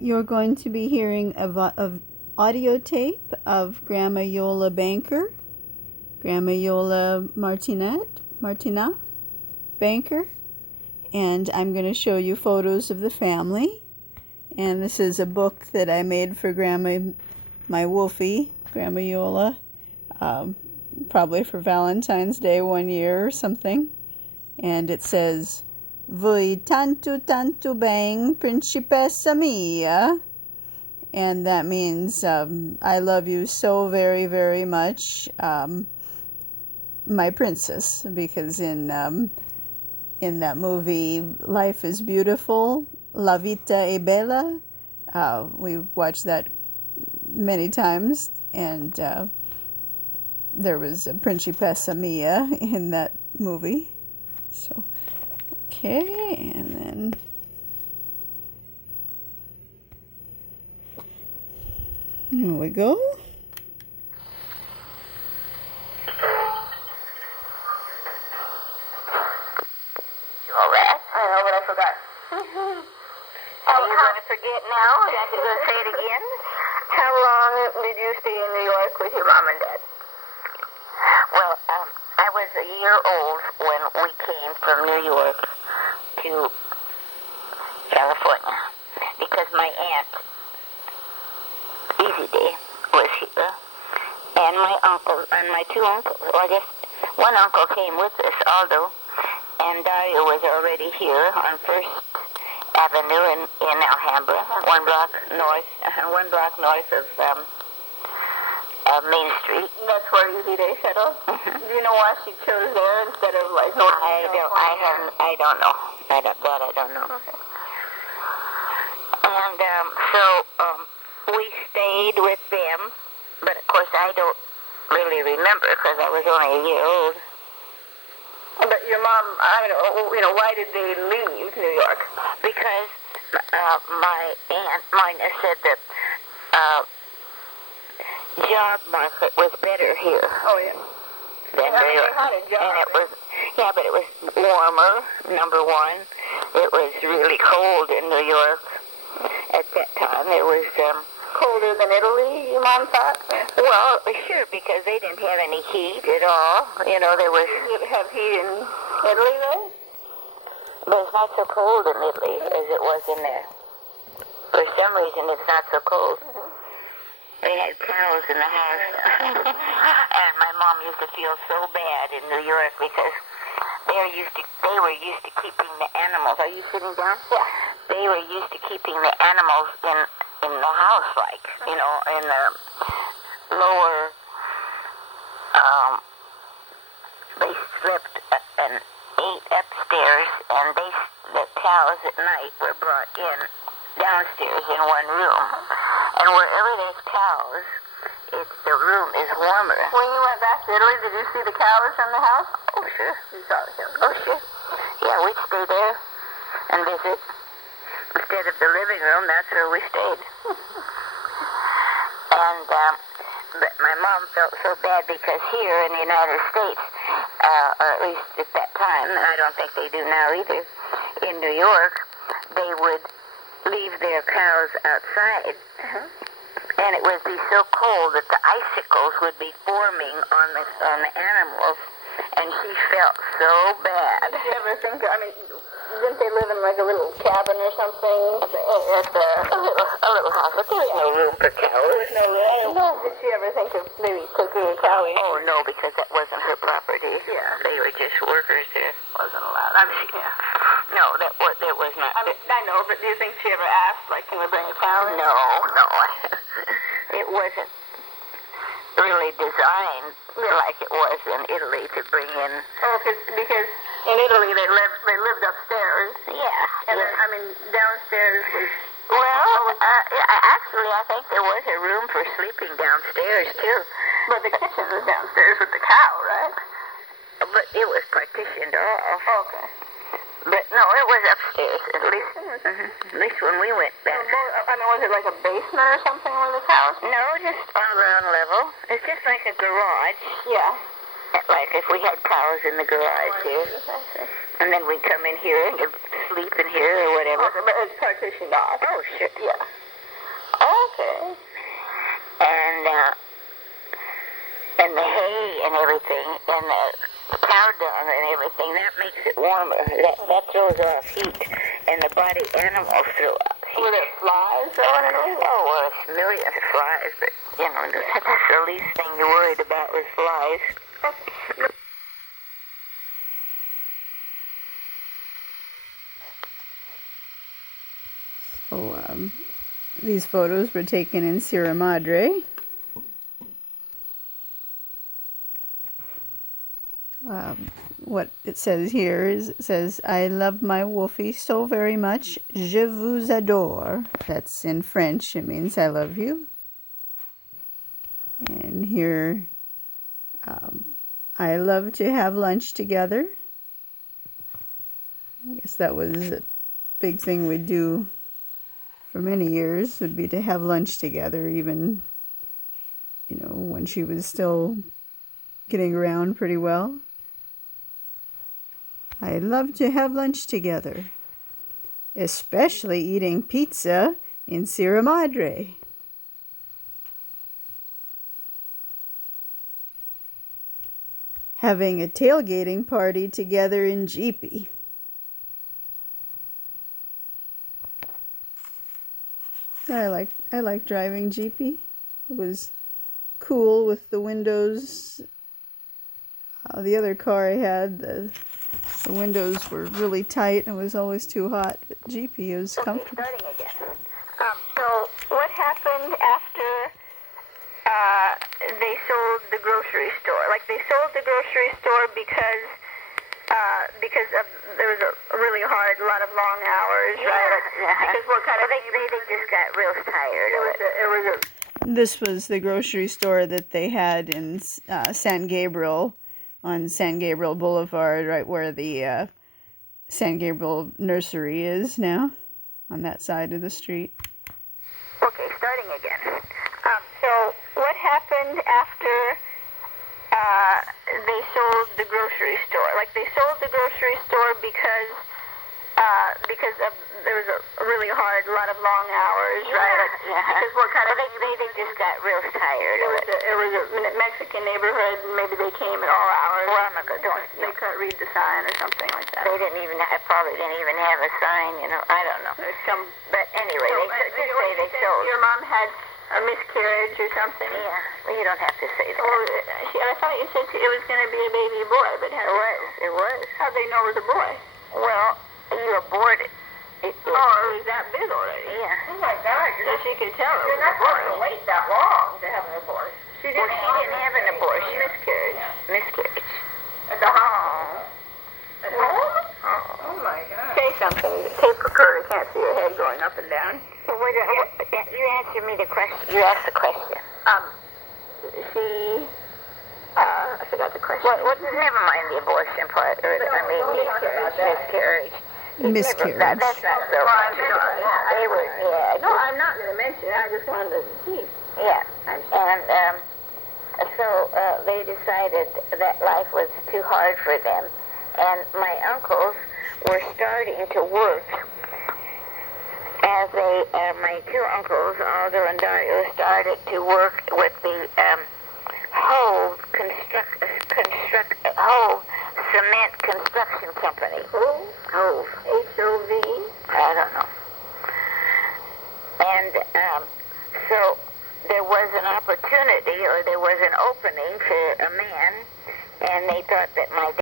You're going to be hearing a audio tape of Grandma Iole Banker, Grandma Iole Martinat Banker, and I'm going to show you photos of the family. And this is a book that I made for my Wolfie, Grandma Iole, probably for Valentine's Day one year or something. And it says, "Voi tanto tanto bang, principessa mia." And that means, I love you so very, very much, my princess, because in that movie, Life is Beautiful, La Vita è Bella, we watched that many times, and there was a Principessa Mia in that movie. So, okay, and then here we go. Are you going to forget now? Or are you going to say it again? How long did you stay in New York with your mom and dad? Well, I was a year old when we came from New York to California because my aunt, Easy Day, was here. And my uncle, and my two uncles, or I guess one uncle came with us, Aldo, and Dario was already here on First Avenue in Alhambra, one block north of Main Street. That's where Easy Day settled. Mm-hmm. Do you know why she chose there instead of like Northern California? I don't know. I don't know. Okay. And so we stayed with them, but of course I don't really remember because I was only a year old. But your mom, I don't know, why did they leave New York? Because my aunt Mina said that job market was better here. Oh, yeah. Than New York. Had a job, and it was, but it was warmer, number one. It was really cold in New York at that time. It was colder than Italy, your mom thought? Well, sure, because they didn't have any heat at all. There was... Did you have heat in Italy, though? But it's not so cold in Italy as it was in there. For some reason, it's not so cold. Mm-hmm. They had cows in the house. And my mom used to feel so bad in New York because they were used to keeping the animals. Are you sitting down? Yeah. They were used to keeping the animals in the house, like, in the lower, they slept and ate upstairs, and the cows at night were brought in downstairs in one room. And wherever there's cows, the room is warmer. When you went back to Italy, did you see the cows in the house? Oh, sure. You saw the cows? Oh, sure. Yeah, we'd stay there and visit. Instead of the living room, that's where we stayed. And, but my mom felt so bad because here in the United States, or at least at that time, and I don't think they do now either, in New York, they would leave their cows outside. Uh-huh. And it would be so cold that the icicles would be forming on the animals, and she felt so bad. Did you ever think, didn't they live in like a little cabin or something? At a little house, but there was no room for cows. There was no room. No. Did she ever think of maybe cooking a cow in? Oh, no, because that wasn't her property. Yeah. They were just workers there. Wasn't allowed. Yeah. No, that was not. I know, but do you think she ever asked, like, can we bring a cow in? No. It wasn't really designed like it was in Italy to bring in. Oh, because in Italy they lived upstairs. Yeah. And then, downstairs was. Well, actually, I think there was a room for sleeping downstairs too. But the kitchen was downstairs with the cow, right? But it was partitioned off. Okay. But no, it was upstairs, at least. Mm-hmm. At least when we went back. Was it like a basement or something with this house? No, just on ground level. It's just like a garage. Yeah. Like if we had cows in the garage here. And then we'd come in here and sleep in here or whatever. Okay, but it's partitioned off. Oh, sure. Yeah. Okay. And the hay and everything, and the cow dung and everything, that makes it warmer. That throws off heat, and the body animals throw off heat. Were there flies on it? Oh, well, it's millions of flies, but, that's the least thing you're worried about with flies. So, these photos were taken in Sierra Madre. What it says here is, it says, "I love my Wolfie so very much. Je vous adore." That's in French. It means I love you. And here, I love to have lunch together. I guess that was a big thing we'd do for many years, would be to have lunch together, even, when she was still getting around pretty well. I love to have lunch together, especially eating pizza in Sierra Madre. Having a tailgating party together in Jeepy. I like driving Jeepy. It was cool with the windows. The other car I had, the windows were really tight and it was always too hot. But Jeepy was comfortable. Starting again. So what happened after they sold the grocery store? Like, they sold the grocery store because there was a really hard, a lot of long hours, right? Because what kind of... They just got real tired. This was the grocery store that they had in San Gabriel, on San Gabriel Boulevard, right where the San Gabriel nursery is now, on that side of the street. Okay, starting again. So what happened after they sold the grocery store? Like, they sold the grocery store because there was a really hard, a lot of long hours, right? Because what kind of... They just got real tired. It was a Mexican neighborhood, and maybe they came at all hours. Well, I'm not going to... They couldn't read the sign or something like that. They probably didn't even have a sign, I don't know. But anyway, they sold. Your mom had a miscarriage or something? Yeah, well, you don't have to say that. Well, I thought you said it was going to be a baby boy, but it was. How'd they know it was a boy? Well, you aborted. It was that big already? Yeah. Oh my God. So she could tell it was a boy. You're not going to wait that long to have an abortion. She didn't have an abortion. Miscarriage. Miscarriage. At the home. At home? Oh my God. Say something. The tape recorder can't see your head going up and down. Well, you answer me the question. You asked the question. I forgot the question. Never mind the abortion part. Miscarriage. Miscarriage. That's not so much. They were, No, I'm not going to mention it. I just wanted to see. Yeah. And so they decided that life was too hard for them. And my uncles were starting to work as my two uncles, Aldo and Dario, started to work with the Hove Cement Construction Company. Who? Hove. H-O-V? I don't know. And so there was an opportunity, or there was an opening for a man, and they thought that my